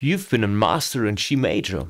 You've been a master in G major.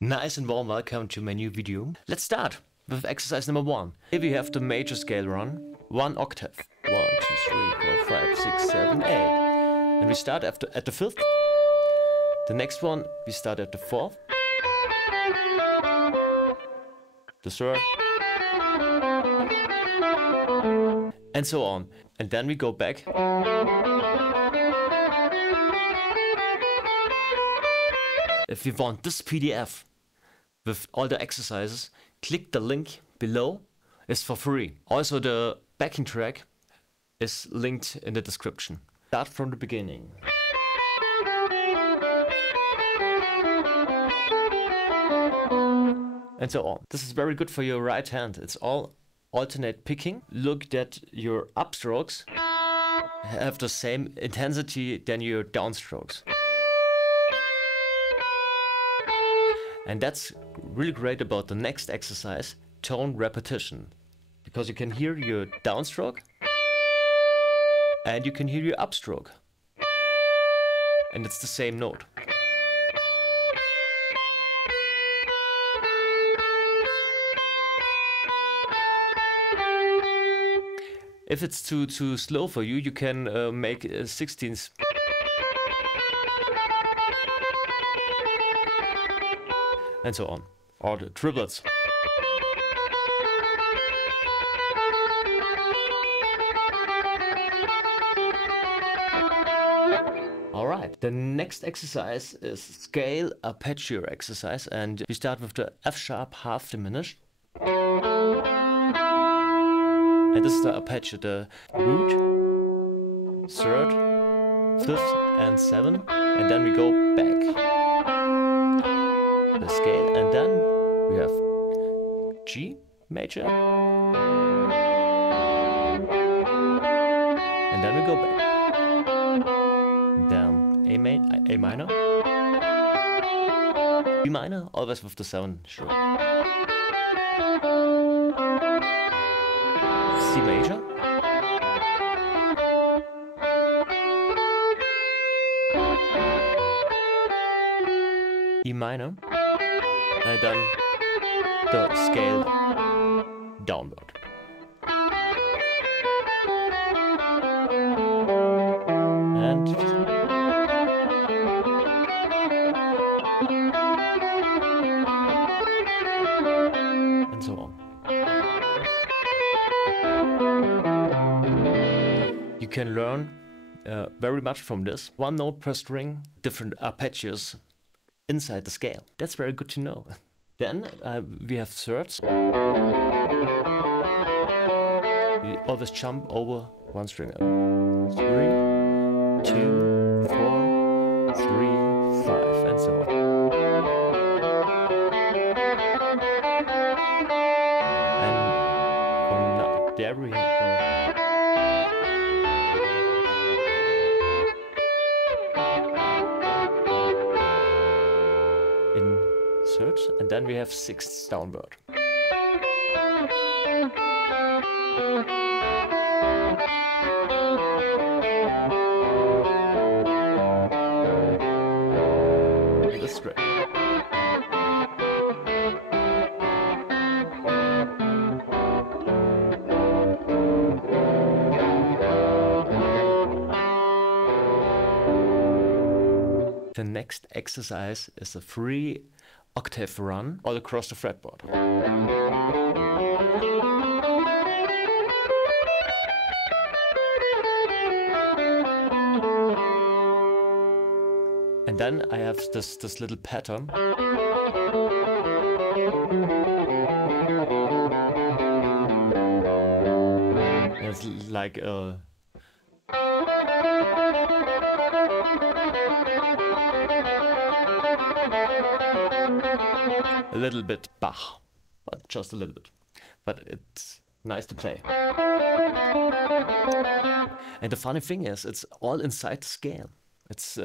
Nice and warm welcome to my new video. Let's start with exercise number 1. Here we have the major scale run, 1 octave. 1, 2, 3, 4, 5, 6, 7, 8. And we start at the 5th. The next one, we start at the 4th. The 3rd. And so on. And then we go back. If you want this PDF with all the exercises, click the link below. It's for free. Also the backing track is linked in the description. Start from the beginning. And so on. This is very good for your right hand. It's all alternate picking. Look that your upstrokes have the same intensity than your downstrokes. And that's really great about the next exercise, tone repetition. Because you can hear your downstroke and you can hear your upstroke. And it's the same note. If it's too slow for you, you can make 16ths. And so on. Or the triplets. Alright, the next exercise is scale arpeggio exercise, and we start with the F sharp half diminished. And this is the arpeggio, the root, third, fifth and seven, and then we go back. The scale, and then we have G major, and then we go back. Then A minor, B minor, always with the 7, sure. C major, E minor, and then the scale downward. And so on. You can learn very much from this. One note per string, different arpeggios inside the scale. That's very good to know. Then we have thirds. We always jump over one string. 3, 2, 4, 3, 5, and so on. And from there we go. In thirds, and then we have sixths downward. Straight. The next exercise is a 3-octave run all across the fretboard. And then I have this little pattern. It's like a little bit Bach, but just a little bit. But it's nice to play. And the funny thing is, it's all inside the scale. It's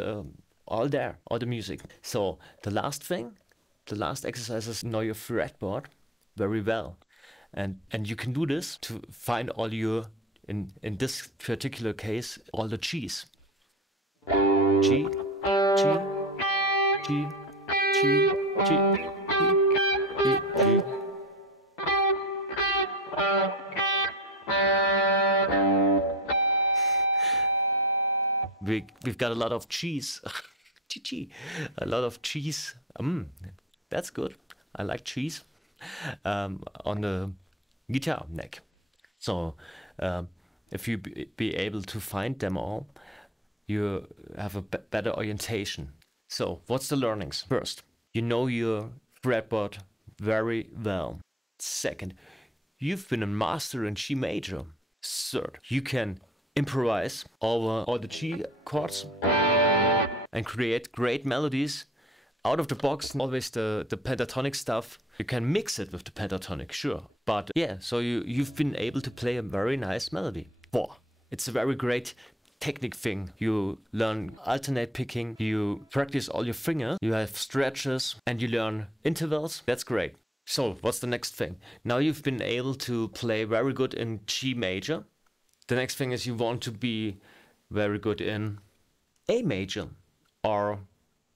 all there, all the music. So the last thing, the last exercise is know your fretboard very well. And you can do this to find all your, in this particular case, all the G's. G, G, G, G, G, G, G. We've got a lot of cheese. A lot of cheese. That's good. I like cheese on the guitar neck. So if you be able to find them all, you have a better orientation. So what's the learnings? First, you know your fretboard very well. Second, you've been a master in G major. Third, you can improvise over all the G chords and create great melodies out of the box. Always the pentatonic stuff. You can mix it with the pentatonic, sure. But yeah, so you've been able to play a very nice melody. 4. It's a very great technique thing. You learn alternate picking, you practice all your fingers, you have stretches, and you learn intervals. That's great. So what's the next thing? Now you've been able to play very good in G major. The next thing is you want to be very good in A major or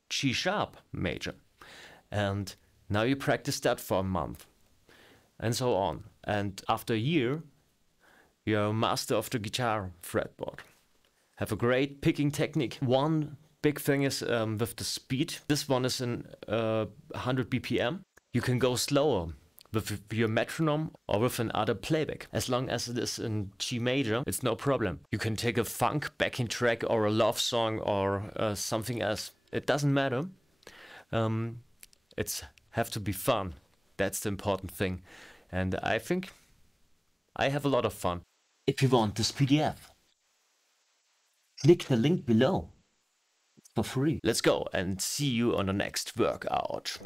G sharp major. And now you practice that for a month and so on. And after a year, you're a master of the guitar fretboard. Have a great picking technique. One big thing is with the speed. This one is in 100 BPM. You can go slower with your metronome or with another playback. As long as it is in G major, it's no problem. You can take a funk backing track or a love song or something else. It doesn't matter. It's have to be fun. That's the important thing. And I think I have a lot of fun. If you want this PDF, click the link below. It's for free. Let's go and see you on the next workout.